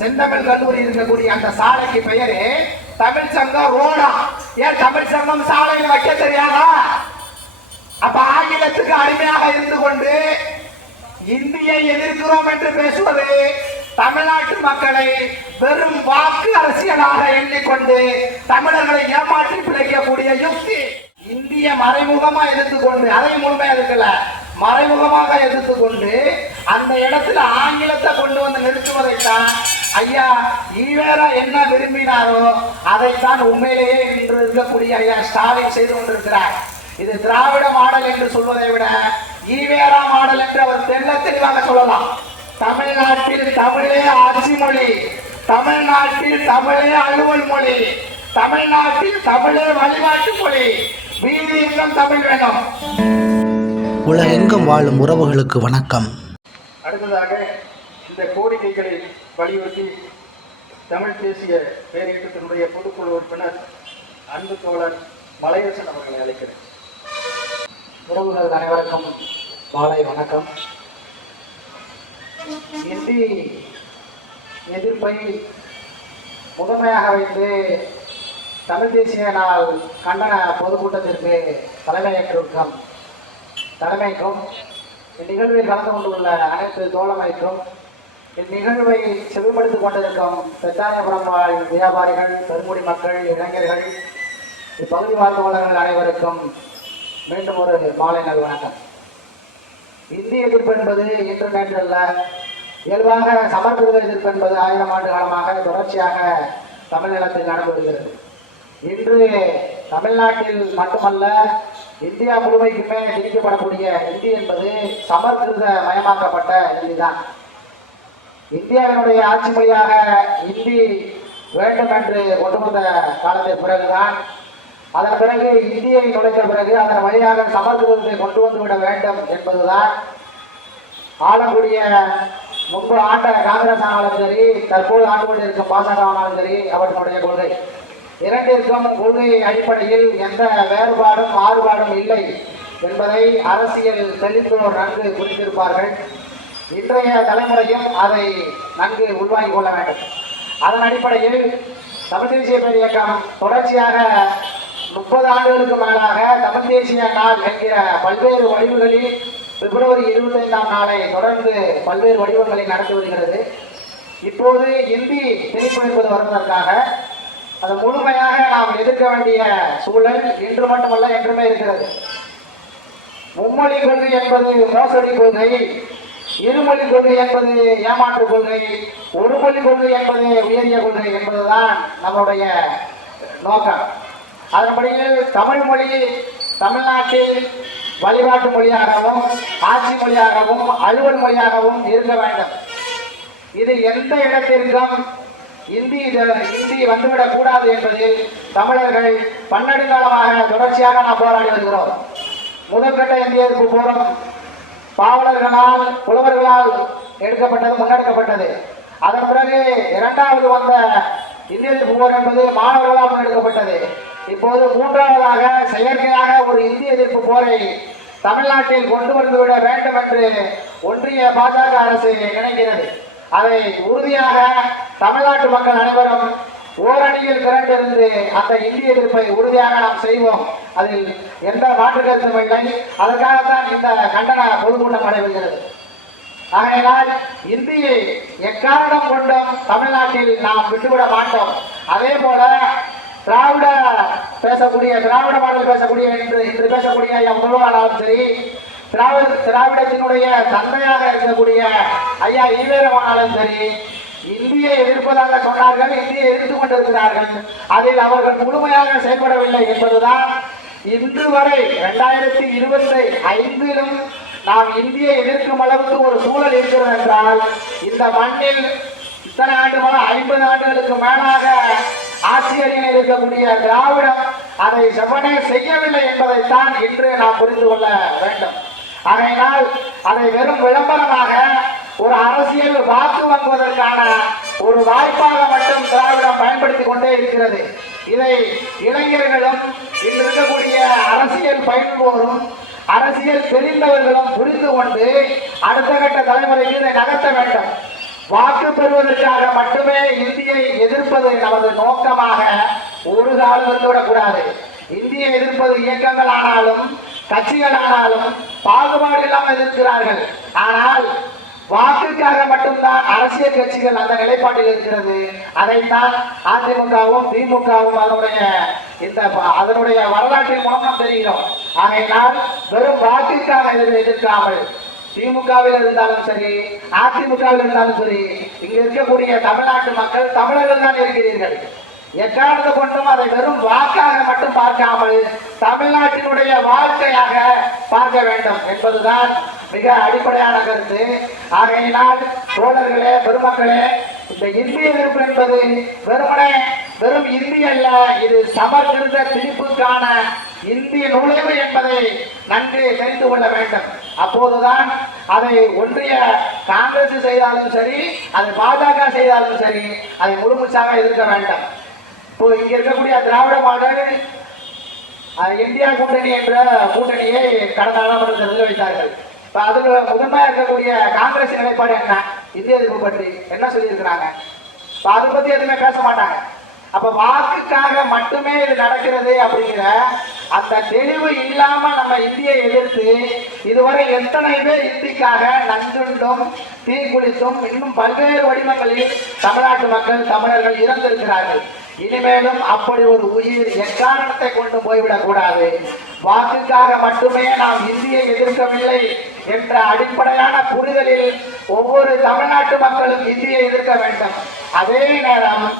செந்தமிழ் கல்லூரி இருக்கக்கூடிய அந்த சாலைக்கு பெயரு தமிழ் சங்கம் ரோடா. ஏன் தமிழ் சங்கம் சாலையில் வைக்க தெரியாதா? அப்ப ஆங்கிலத்துக்கு அடிமையாக இருந்து கொண்டு இந்தியை எதிர்க்கிறோம் என்று பேசுவது தமிழ்நாட்டு மக்களை வெறும் வாக்கு அரசியலாக எண்ணிக்கொண்டு தமிழர்களை ஏமாற்றி பிழைக்கக்கூடிய யுக்தி. இந்திய மறைமுகமா எதிர்த்து கொண்டு அதை முழுமையா இருக்கல மறைமுகமாக எதிர்த்து கொண்டு அந்த இடத்துல ஆங்கிலத்தை கொண்டு வந்து நிறுத்துவதைத்தான் ஐயா ஈவேரா என்ன விரும்பினாரோ அதைத்தான் உண்மையிலேயே இன்று இருக்கக்கூடிய ஐயா ஸ்டாலின் செய்து கொண்டிருக்கிறார். இது திராவிட மாடல் என்று சொல்வதை விட ஈவேரா மாடல் என்று அவர் தெள்ள தெளிவாக சொல்லலாம். தமிழ்நாட்டில் தமிழே ஆட்சி மொழி தமிழ்நாட்டில் தமிழே அலுவல் மொழி தமிழ்நாட்டில் தமிழே வழிபாட்டு மொழி. வீதி எங்கும் தமிழ் வேணும். உலகெங்கும் வாழும் உறவுகளுக்கு வணக்கம். அடுத்ததாக இந்த கோரிக்கைகளை வலியுறுத்தி தமிழ் தேசிய பேரியக்கத்தினுடைய பொதுக்குழு உறுப்பினர் அன்பு தோழர் மலையரசன் அவர்களை அழைக்கிறேன். உறவுகள் அனைவருக்கும் மாலை வணக்கம். இந்தி எதிர்ப்பை முதன்மையாக வைத்து தமிழ் தேசிய நாள் கண்டன பொதுக்கூட்டத்திற்கு தலைமையேற்றிருக்கும் தலைமைக்கும் இந்நிகழ்வில் கலந்து கொண்டுள்ள அனைத்து தோழமைக்கும் இந்நிகழ்வை செவிப்படுத்திக் கொண்டிருக்கும் பெத்தானியபுரம் வாழ் வியாபாரிகள் பெருங்குடி மக்கள் இளைஞர்கள் இப்பகுதி வாழ்ந்தவர்கள் அனைவருக்கும் மீண்டும் ஒரு மாலை நல் வணக்கம். இந்திய எதிர்ப்பு என்பது இன்று நேற்றல்ல இயல்பாக சமர்கிருத எதிர்ப்பு என்பது ஆயிரம் ஆண்டு காலமாக தொடர்ச்சியாக தமிழ்நிலத்தில் நடந்து வருகிறது இன்று தமிழ்நாட்டில் மட்டுமல்ல இந்தியா முழுமைக்குமே திணிக்கப்படக்கூடிய இந்தி என்பது சமர்கிருத மயமாக்கப்பட்ட இந்தி தான் இந்தியாவினுடைய ஆட்சி மொழியாக இந்தி வேண்டும் என்று ஒட்டுமொத்த வந்த காலத்திற்கு பிறகுதான். அதன் பிறகு இந்தியை நுழைத்த பிறகு அதன் வழியாக சமஸ்கிருதத்தை கொண்டு வந்து விட வேண்டும் என்பதுதான். ஆளக்கூடிய முன்பு ஆண்ட காங்கிரஸ் ஆனாலும் சரி தற்போது ஆண்டு கொண்டிருக்கும் பாசக ஆனாலும் சரி அவர்களுடைய கொள்கை. இரண்டிற்கும் கொள்கை அடிப்படையில் எந்த வேறுபாடும் மாறுபாடும் இல்லை என்பதை அரசியல் தெளிந்தோர் நன்கு குறித்திருப்பார்கள் இன்றைய தலைமுறையும் அதை நன்கு உள்வாங்கிக் கொள்ள வேண்டும். அதன் அடிப்படையில் தமிழ் தேசிய பேர் இயக்கம் தொடர்ச்சியாக முப்பது ஆண்டுகளுக்கு மேலாக தமிழ் தேசிய நாள் என்கிற பல்வேறு வடிவுகளில் பிப்ரவரி இருபத்தைந்தாம் நாளை தொடர்ந்து பல்வேறு வடிவங்களை நடத்தி வருகிறது. இப்போது இந்தி திணிப்பு என்பது வருவதற்காக அது முழுமையாக நாம் எதிர்க்க வேண்டிய சூழல் இன்று மட்டுமல்ல என்றுமே இருக்கிறது. மும்மொழி கொள்கை என்பது மோசடி கொள்கை இருமொழி கொள்கை என்பது ஏமாற்று கொள்கை ஒரு மொழி கொள்கை என்பது உயரிய கொள்கை என்பதுதான் நம்முடைய நோக்கம். அதன்படியில் தமிழ் மொழி தமிழ்நாட்டில் வழிபாட்டு மொழியாகவும் ஆட்சி மொழியாகவும் அலுவல் மொழியாகவும் இருக்க வேண்டும். இது எந்த இடத்திற்கும் இந்தி இந்தி வந்துவிடக் கூடாது என்பதில் தமிழர்கள் பன்னெடுங்காலமாக தொடர்ச்சியாக நாம் போராடி வருகிறோம். முதற்கட்ட இந்திய எதிர்ப்பு போரும் பாவலர்களால் புலவர்களால் எடுக்கப்பட்டது முன்னெடுக்கப்பட்டது. அதன் பிறகு இரண்டாவது வந்த இந்திய எதிர்ப்பு போர் என்பது மாணவர்களால் முன்னெடுக்கப்பட்டது. இப்போது மூன்றாவதாக செயற்கையாக ஒரு இந்திய எதிர்ப்பு போரை தமிழ்நாட்டில் கொண்டு வந்துவிட வேண்டும் என்று ஒன்றிய பாஜக அரசு நினைக்கிறது. அதை உறுதியாக தமிழ்நாட்டு மக்கள் அனைவரும் ஓரணியில் திரண்டிருந்து அந்த இந்திய எதிர்ப்பை உறுதியாக நாம் செய்வோம். அதில் எந்த மாற்று கருத்தும் இல்லை. அதற்காகத்தான் இந்த கண்டன பொதுக்கூட்டம் நடைபெறுகிறது. ஆகையினால் இந்தியை எக்காரணம் கொண்டும் தமிழ்நாட்டில் நாம் விட்டுவிட மாட்டோம். அதே போல திராவிட பேசக்கூடிய திராவிட மாடல் பேசக்கூடிய இன்று இன்று பேசக்கூடிய ஐயா முதல்வராலும் சரி திராவிட திராவிடத்தினுடைய தந்தையாக இருக்கக்கூடிய ஐயா ஈவேரமானாலும் சரி இந்தியை எதிர்ப்பதாக சொன்னார்கள் இந்தியை எதிர்த்து கொண்டிருக்கிறார்கள். அதில் அவர்கள் முழுமையாக செயல்படவில்லை என்பதுதான் இன்று வரை இரண்டாயிரத்தி இருபத்தி ஐந்திலும் நாம் இந்தியை எதிர்க்கும் அளவுக்கு ஒரு சூழல் இருக்கிறது என்றால் இந்த மண்ணில் இத்தனை ஆண்டு ஆண்டுகள் ஐம்பது ஆண்டுகளுக்கு மேலாக ஆட்சியரில் இருக்கக்கூடிய திராவிடம் அதை செவ்வனே செய்யவில்லை என்பதைத்தான் இன்று நாம் புரிந்து கொள்ள வேண்டும். அதனால் அதை வெறும் விளம்பரமாக ஒரு அரசியல் வாக்கு வாங்குவதற்கான ஒரு வாய்ப்பாக மட்டும் திராவிடம் பயன்படுத்திக் கொண்டே இருக்கிறது. இதை இளைஞர்களும் இன்று இருக்கக்கூடிய அரசியல் பயிர்வோரும் அரசியல் தெரிந்தவர்களும் புரிந்து கொண்டு அடுத்த கட்ட தலைமுறைக்கு இதை நகர்த்த வேண்டும். வாக்கு பெறுவதற்காக மட்டுமே இந்தியை எதிர்ப்பது நமது நோக்கமாக ஒரு காலம் வந்துவிடக்கூடாது இந்தியை எதிர்ப்பது இயக்கங்களானாலும் கட்சிகளானாலும் பாகுபாடு இல்லாமல் எதிர்க்கிறார்கள். ஆனால் வாக்குக்காக மட்டும்தான் அரசியல் கட்சிகள் அந்த நிலைப்பாட்டில் இருக்கிறது. அதைத்தான் அதிமுகவும் திமுகவும் அதனுடைய இந்த அதனுடைய வரலாற்றின் மூலம் தெரியும் தெரிகிறோம். ஆகையினால் வெறும் வாக்குக்காக எதிர் எதிர்க்காமல் திமுகவில் இருந்தாலும் சரி அதிமுகவில் இருந்தாலும் சரி இங்க இருக்கக்கூடிய தமிழ்நாட்டு மக்கள் தமிழர்கள் தான் இருக்கிறீர்கள். எக்காரணத்தை கொண்டும் அதை வெறும் வாக்காக மட்டும் பார்க்காமல் தமிழ்நாட்டினுடைய வாழ்க்கையாக பார்க்க வேண்டும் என்பதுதான் மிக அடிப்படையான கருத்து. ஆகையினால் தோழர்களே பெருமக்களே இந்த இந்திய எதிர்ப்பு என்பது வெறுமனே வெறும் இந்தி அல்ல இது சமர்கிருத திணிப்புக்கான இந்திய நுழைவு என்பதை நன்கு தெரிந்து கொள்ள வேண்டும். அப்போதுதான் அதை ஒன்றிய காங்கிரஸ் செய்தாலும் சரி அதை பாஜக செய்தாலும் சரி அதை முழுமுச்சாக எதிர்க்க வேண்டும். இப்போ இங்க இருக்கக்கூடிய திராவிட மாடல் இந்தியா கூட்டணி என்ற கூட்டணியை கடந்த நாடாளுமன்றத்தில் வைத்தார்கள். இப்ப அதுல முதன்மையா இருக்கக்கூடிய காங்கிரஸ் நிலைப்பாடு என்ன? இந்திய எதிர்ப்பு பற்றி என்ன சொல்லியிருக்கிறாங்க? இப்போ அதை பத்தி எதுவுமே பேச மாட்டாங்க. அப்ப வாக்குக்காக மட்டுமே இது நடக்கிறது அப்படிங்கிற அந்த தெளிவு இல்லாம நம்ம இந்தியை எதிர்த்து இதுவரை எத்தனை பேர் இந்திக்காக நஞ்சுண்டும் தீக்குளித்தும் இன்னும் பல்வேறு வடிவங்களில் தமிழ்நாட்டு மக்கள் தமிழர்கள் இறந்திருக்கிறார்கள். இனிமேலும் அப்படி ஒரு உயிர் எக்காரணத்தை கொண்டு போய்விடக் கூடாது. வாக்குக்காக மட்டுமே நாம் இந்தியை எதிர்க்கவில்லை என்ற அடிப்படையான புரிதலில் ஒவ்வொரு தமிழ்நாட்டு மக்களும் இந்தியை எதிர்க்க வேண்டும். அதே நேரம்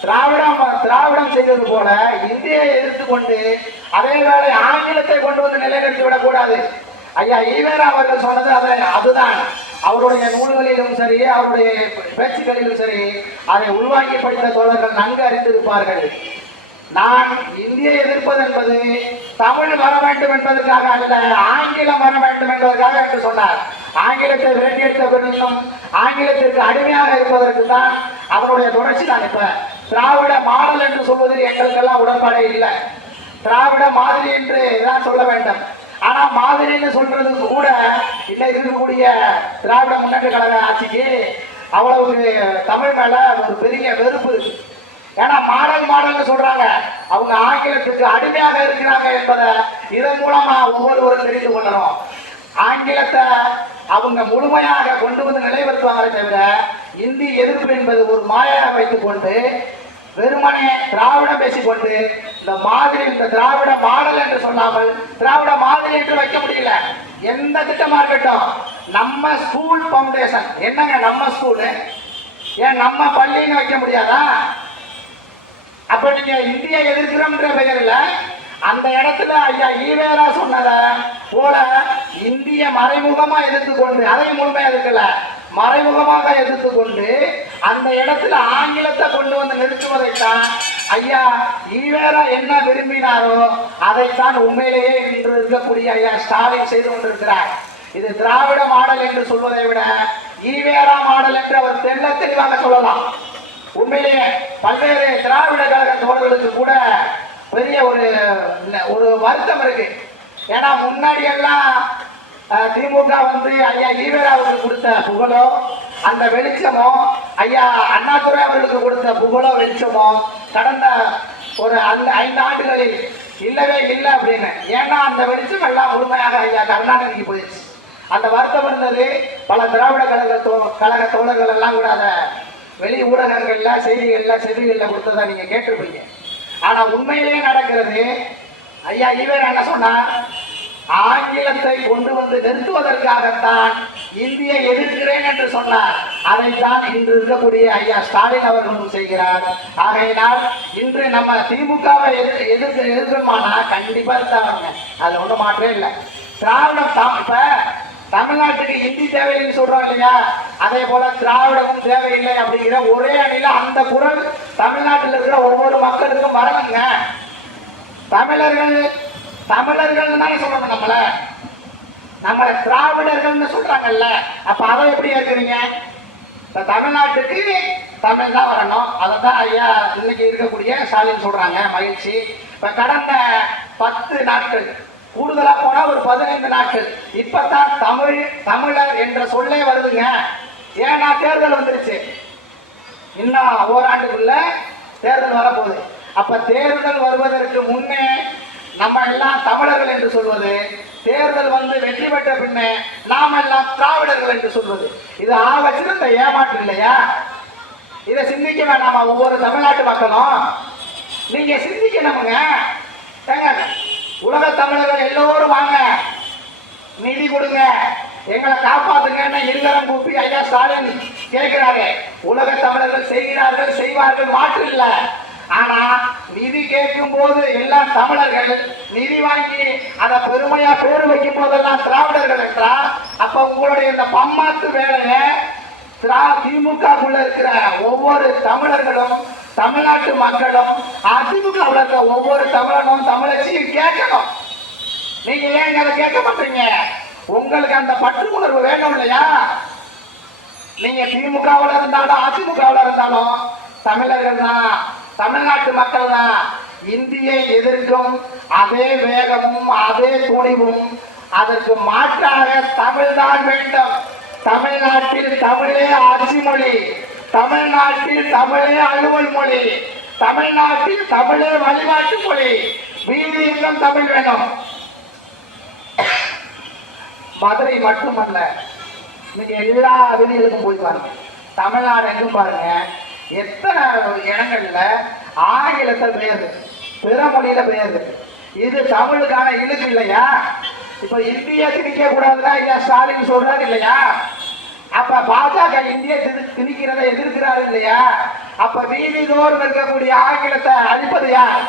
திராவிடம் திராவிடம் செய்தது போல இந்தியை எதிர்த்து கொண்டு அதே வேளை ஆங்கிலத்தை கொண்டு வந்து நிலைநிறுத்தி விடக்கூடாது ஐயா ஈவேரா அவர்கள் சொன்னது அதை அதுதான். அவருடைய நூல்களிலும் சரி அவருடைய பேச்சுக்களிலும் சரி அதை உள்வாங்கி படித்த தோழர்கள் நன்கு அறிந்திருப்பார்கள். நான் இந்தியை எதிர்ப்பது என்பது தமிழ் வர வேண்டும் என்பதற்காக அல்ல ஆங்கிலம் வர வேண்டும் என்பதற்காக என்று சொன்னார். ஆங்கிலத்தை விரட்டியெடுத்த பின்னும் ஆங்கிலத்திற்கு அடிமையாக இருப்பதற்கு தான் அவருடைய தொடர்ச்சி நான் இப்ப திராவிட மாடல் என்று சொல்வதில் எங்களுக்கெல்லாம் உடன்பாடே இல்லை. திராவிட மாதிரி என்று தான் சொல்ல வேண்டும். ஆனா மாதிரின்னு சொல்றதுக்கு கூட இல்ல இருக்கக்கூடிய திராவிட முன்னேற்ற கழக ஆட்சிக்கு அவ்வளவு தமிழ் மேல ஒரு பெரிய வெறுப்பு. இருக்கு ஏன்னா மாடல் மாடல்னு சொல்றாங்க. அவங்க ஆங்கிலத்துக்கு அடிமையாக இருக்கிறாங்க என்பதை இதன் மூலமா ஒவ்வொருவரும் தெரிந்து கொள்ளணும். ஆங்கிலத்தை அவங்க முழுமையாக கொண்டு வந்து நிலைநிறுத்துவாங்களே தவிர இந்தி எதிர்ப்பு என்பது ஒரு மாயாக வைத்துக் கொண்டு வெறுமனே திராவிடம் பேசிக்கொண்டு இந்த மாதிரி இந்த திராவிட மாடல் என்று சொல்லாமல் திராவிட மாதிரி என்று வைக்க முடியல. எந்த திட்டமா இருக்கட்டும் நம்ம ஸ்கூல் ஃபவுண்டேஷன் என்னங்க நம்ம ஸ்கூலு ஏன் நம்ம பள்ளின்னு வைக்க முடியாதா? அப்ப நீங்க இந்திய எதிர்க்கிறோம்ன்ற பெயர்ல அந்த இடத்துல ஐயா ஈவேரா சொன்னத போல இந்திய மறைமுகமா எதிர்த்து கொண்டு அதையும் முழுமையா எதிர்க்கல. மறைமுகமாக எதிர்த்து கொண்டு அந்த இடத்துல ஆங்கிலத்தை கொண்டு வந்து நிறுத்துவதைத்தான். ஐயா ஈவேரா என்ன விரும்பினாரோ அதைத்தான் உண்மையிலேயே இன்று இருக்கக்கூடிய ஐயா ஸ்டாலின் செய்து கொண்டிருக்கிறார். இது திராவிட மாடல் என்று சொல்வதை விட ஈவேரா மாடல் என்று அவர் தெல்ல தெளிவாக சொல்லலாம். உண்மையிலேயே பல்வேறு திராவிட கழக தோழர்களுக்கு கூட பெரிய ஒரு ஒரு வருத்தம் இருக்கு. ஏன்னா முன்னாடி எல்லாம் திமுக வந்து ஐயா ஈவேராவுக்கு கொடுத்த புகழோ அந்த வெளிச்சமோ ஐயா அண்ணாதுரை அவர்களுக்கு கொடுத்த புகழோ வெளிச்சமோ கடந்த ஒரு அந்த ஐந்து ஆண்டுகளில் இல்லவே இல்லை அப்படின்னு. ஏன்னா அந்த வெளிச்சம் எல்லாம் முழுமையாக ஐயா கருணாநிதிக்கு போயிடுச்சு. அந்த வருத்தம் இருந்தது. பல திராவிட கழக தோ கழக தோழர்கள் எல்லாம் கூட அதை வெளி ஊடகங்கள்ல செய்திகள்ல செய்திகள்ல கொடுத்ததை நீங்க கேட்டிருப்பீங்க. ஆனா உண்மையிலேயே நடக்கிறது ஐயா ஈவேரா என்ன சொன்னா ஆங்கிலத்தை கொண்டு வந்து நிறுத்துவதற்காகத்தான் இந்தியை எதிர்க்கிறேன் என்று சொன்னார். அதைத்தான் இன்று இருக்கக்கூடிய ஐயா ஸ்டாலின் அவர்களும் செய்கிறார். ஆகையினால் இன்று நம்ம திமுகவை எதிர் எதிர்த்து எதிர்க்கணுமானா கண்டிப்பா இருந்தாங்க அதுல ஒன்றும் மாற்றே இல்லை. திராவிடம் தா- இப்ப தமிழ்நாட்டுக்கு இந்தி தேவையில்லைன்னு சொல்றோம் இல்லையா? அதே போல திராவிடமும் தேவையில்லை அப்படிங்கிற ஒரே அணியில அந்த குரல் தமிழ்நாட்டில் இருக்கிற ஒவ்வொரு மக்களுக்கும் வரணுங்க. தமிழர்கள் தமிழர்கள் தானே சொல்லணும் நம்மள. நம்மளை திராவிடர்கள்னு சொல்றாங்கல்ல. அப்ப அதை எப்படி ஏற்கிறீங்க? இந்த தமிழ்நாட்டுக்கு தமிழ் தான் வரணும். அதை தான் ஐயா இன்னைக்கு இருக்கக்கூடிய ஸ்டாலின் சொல்றாங்க. மகிழ்ச்சி. இப்ப கடந்த பத்து நாட்கள் கூடுதலா போனா ஒரு பதினைந்து நாட்கள். இப்பதான் தமிழ் தமிழர் என்ற சொல்லே வருதுங்க. ஏன்னா தேர்தல் வந்துருச்சு. இன்னும் ஓராண்டுக்குள்ள தேர்தல் வரப்போகுது. அப்ப தேர்தல் வருவதற்கு முன்னே நம்ம எல்லாம் தமிழர்கள் என்று சொல்வது தேர்தல் வந்து வெற்றி பெற்ற பின்னே நாம் எல்லாம் திராவிடர்கள் என்று சொல்வது. இது ஆக சிறந்த ஏமாற்று இல்லையா? இதை சிந்திக்க வேண்டாமா ஒவ்வொரு தமிழ்நாட்டு மக்களும்? நீங்க சிந்திக்கணுமுங்க. ஏங்க உலக தமிழர்கள் எல்லோரும் வாங்க. நிதி கொடுங்க. எங்களை காப்பாத்துங்கன்னு இருகரம் கூப்பி ஐயா ஸ்டாலின் கேட்கிறாரு. உலக தமிழர்கள் செய்கிறார்கள் செய்வார்கள் மாற்று இல்லை. ஆனா நிதி கேட்கும் போது எல்லாம் தமிழர்கள் நிதி வாங்கி அதை பெருமையா பேர் வைக்கும் போதெல்லாம் திராவிடர்கள் என்றா அப்ப உங்களுடைய இந்த பம்மாத்து வேலையை திரா திமுகக்குள்ள இருக்கிற ஒவ்வொரு தமிழர்களும் தமிழ்நாட்டு மக்களும் அதிமுகவில் இருக்கிற ஒவ்வொரு தமிழனும் தமிழச்சியும் கேட்கணும். நீங்க ஏன் அதை கேட்க மாட்டீங்க? உங்களுக்கு அந்த பற்று உணர்வு வேணும் இல்லையா? நீங்க திமுகவில் இருந்தாலும் அதிமுகவில் இருந்தாலும் தமிழர்கள் தான் தமிழ்நாட்டு மக்கள் தான் இந்தியை எதிர்க்கும் அதே வேகமும் அதே துணிவும் அதற்கு மாற்றாக தமிழ்தான் வேண்டும். தமிழ்நாட்டில் தமிழே ஆட்சி மொழி தமிழ்நாட்டில் தமிழே அலுவல் மொழி தமிழ்நாட்டில் தமிழே வழிபாட்டு மொழி. வீதி எங்கும் தமிழ் வேணும். மதுரை மட்டுமல்ல இன்னைக்கு எல்லா வெளிகளுக்கும் போய் பாருங்க. தமிழ்நாடு எங்கும் பாருங்க. எத்தனை இடங்கள்ல ஆங்கிலத்தை பெயருது பிற மொழியில பெயருது இது தமிழுக்கான இழுக்கு இல்லையா? இப்ப இந்திய திணிக்க கூடாதுன்னா ஐயா ஸ்டாலின் சொல்றாரு இல்லையா? அப்ப பாஜக இந்திய திணிக்கிறத எதிர்க்கிறாரு இல்லையா? அப்ப வீதி தோறும் இருக்கக்கூடிய ஆங்கிலத்தை அழிப்பது யார்?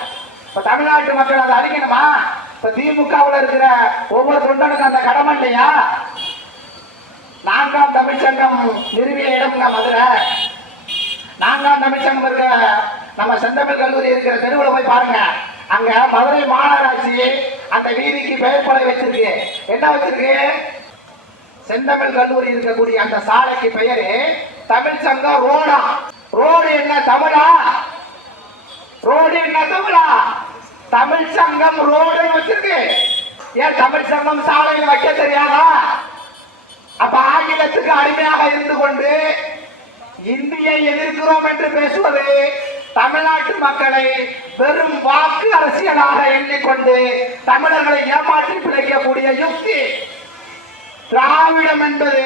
இப்ப தமிழ்நாட்டு மக்கள் அதை அழிக்கணுமா? இப்ப திமுகவுல இருக்கிற ஒவ்வொரு தொண்டனுக்கும் அந்த கடமை இல்லையா? நான்காம் தமிழ்ச்சங்கம் நிறுவிய இடம் மதுரை. நான்காம் தமிழ்ச்சங்கம் இருக்க நம்ம செந்தமிழ் கல்லூரி இருக்கிற தெருவில் போய் பாருங்க. அங்க மதுரை மாநகராட்சி அந்த வீதிக்கு பெயர் பலகை வச்சிருக்கு. என்ன வச்சிருக்கு? செந்தமிழ் கல்லூரி இருக்கக்கூடிய அந்த சாலைக்கு பெயரு தமிழ்ச்சங்கம் ரோடா. ரோடு என்ன தமிழா? ரோடு என்ன தமிழா? தமிழ் சங்கம் ரோடு வச்சிருக்கு. ஏன் தமிழ் சங்கம் சாலையில் வைக்க தெரியாதா? அப்ப ஆங்கிலத்துக்கு அடிமையாக இருந்து கொண்டு இந்தியை எதிர்க்கிறோம் என்று பேசுவது தமிழ்நாட்டு மக்களை வெறும் வாக்கு அரசியலாக எண்ணிக்கொண்டு தமிழர்களை ஏமாற்றி பிழைக்கக்கூடிய யுக்தி. திராவிடம் என்பது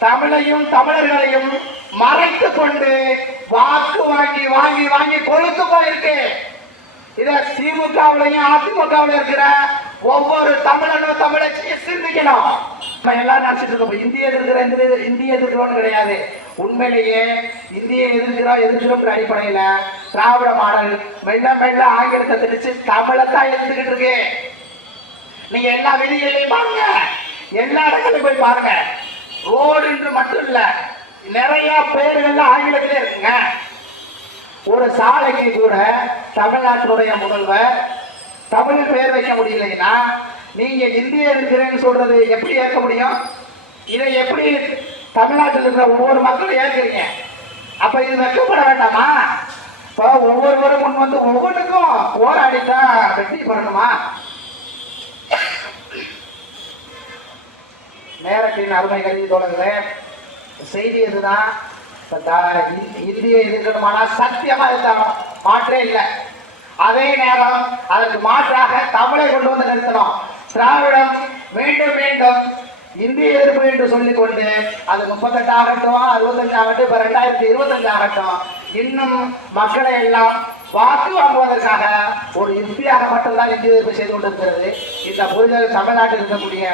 தமிழையும் தமிழர்களையும் மறைத்து கொண்டு வாக்கு வாங்கி வாங்கி வாங்கி கொழுத்து போயிருக்கு. இத திமுகவிலையும் அதிமுகவில் இருக்கிற ஒவ்வொரு தமிழனும் தமிழச்சியும் சிந்திக்கணும். நம்ம எல்லாம் நினைச்சிட்டு இருக்கோம். இந்திய எதிர்க்கிற இந்திய எதிர்க்கிறோம்னு கிடையாது. உண்மையிலேயே இந்திய எதிர்க்கிறோம் எதிர்க்கிறோம் அடிப்படையில திராவிட மாடல் மெல்ல மெல்ல ஆங்கிலத்தை திணிச்சு தமிழை தான் எடுத்துக்கிட்டு இருக்கு. நீங்க எல்லா வெளியிலையும் பாருங்க. எல்லா இடங்களையும் போய் பாருங்க. ரோடு என்று மட்டும் இல்ல நிறைய பேர்கள்ல ஆங்கிலத்திலே இருக்குங்க. ஒரு சாலைக்கு கூட தமிழ்நாட்டினுடைய முதல்வர் தமிழ் பெயர் வைக்க முடியலைன்னா நீங்க இந்திய இருக்கிறேன்னு சொல்றது எப்படி ஏற்க முடியும்? இதை எப்படி தமிழ்நாட்டில் இருக்கிற ஒவ்வொரு மக்களும் ஏற்கிறீங்க அப்ப இது வெக்கப்பட வேண்டாமா? இப்போ ஒவ்வொருவரும் முன் வந்து ஒவ்வொன்றுக்கும் போராடித்தான் வெற்றி பண்ணணுமா நேரத்தின் அருமை கருதி தோழர்களே செய்தி இதுதான் இந்திய எதிர்க்கணுமானா சத்தியமா இருந்தாலும் மாற்றே இல்லை. அதே நேரம் அதற்கு மாற்றாக தமிழை கொண்டு வந்து நிறுத்தணும். திராவிடம் மீண்டும் மீண்டும் இந்திய எதிர்ப்பு என்று சொல்லிக் கொண்டு அது முப்பத்தெட்டு ஆகட்டும் அறுபத்தஞ்சு ஆகட்டும் இப்ப ரெண்டாயிரத்தி இருபத்தஞ்சு ஆகட்டும் இன்னும் மக்களை எல்லாம் வாக்கு வாங்குவதற்காக ஒரு இந்தியாக மட்டும்தான் இந்திய எதிர்ப்பு செய்து கொண்டிருக்கிறது. இந்த புரிதல் தமிழ்நாட்டில் இருக்கக்கூடிய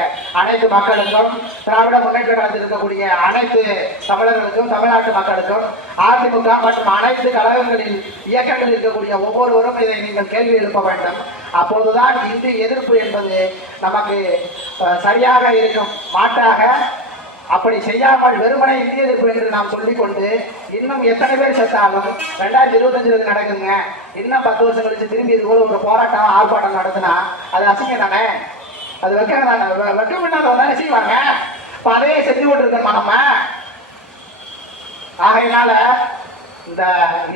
அனைத்து மக்களுக்கும் திராவிட முன்னேற்ற கழகத்தில் இருக்கக்கூடிய அனைத்து தமிழர்களுக்கும் தமிழ்நாட்டு மக்களுக்கும் அதிமுக மற்றும் அனைத்து கழகங்களில் இயக்கங்களில் இருக்கக்கூடிய ஒவ்வொருவரும் இதை நீங்கள் கேள்வி எழுப்ப வேண்டும். அப்போதுதான் இந்திய எதிர்ப்பு என்பது நமக்கு சரியாக இருக்கும் மாட்டாக அப்படி செய்யாமல் வெறுமனை இந்திய எதிர்ப்பு என்று நாம் சொல்லிக்கொண்டு இன்னும் எத்தனை பேர் செத்தாலும் ரெண்டாயிரத்தி இருபத்தஞ்சுல இது நடக்குங்க. இன்னும் பத்து வருஷம் கழிச்சு திரும்பி இது போல ஒரு போராட்டம் ஆர்ப்பாட்டம் நடத்தினா அது அசிங்கம் தானே? அது வைக்க தானே? வைக்க வெக்கம் இல்லாதவங்க தானே செய்வாங்க? இப்போ அதையே செஞ்சு கொண்டிருக்கோமா நம்ம? ஆகையினால இந்த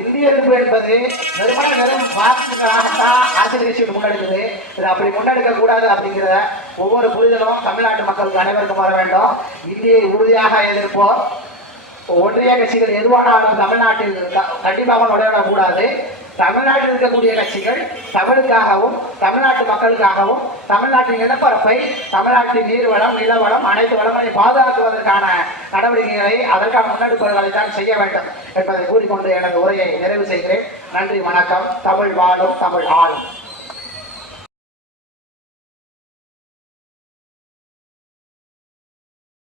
இந்திய என்பது வெறுமனே வெறும் வாக்குகளாகத்தான் ஆசிரியர் முன்னெடுக்குது. இது அப்படி முன்னெடுக்க கூடாது அப்படிங்கிறத ஒவ்வொரு புரிதலும் தமிழ்நாட்டு மக்களுக்கு அனைவருக்கும் வர வேண்டும். இந்தியை உறுதியாக எதிர்ப்போம். ஒன்றிய கட்சிகள் எதுவானாலும் தமிழ்நாட்டில் க- கண்டிப்பாக நுழைவிடக்கூடாது தமிழ்நாட்டில் இருக்கக்கூடிய கட்சிகள் தமிழுக்காகவும் தமிழ்நாட்டு மக்களுக்காகவும் தமிழ்நாட்டின் நிலப்பரப்பை தமிழ்நாட்டின் நீர்வளம் நிலவளம் அனைத்து வளங்களையும் பாதுகாக்குவதற்கான நடவடிக்கைகளை அதற்கான முன்னெடுப்புகளை தான் செய்ய வேண்டும் என்பதை கூறிக்கொண்டு எனது உரையை நிறைவு செய்கிறேன். நன்றி வணக்கம். தமிழ் வாழும் தமிழ் ஆளும்.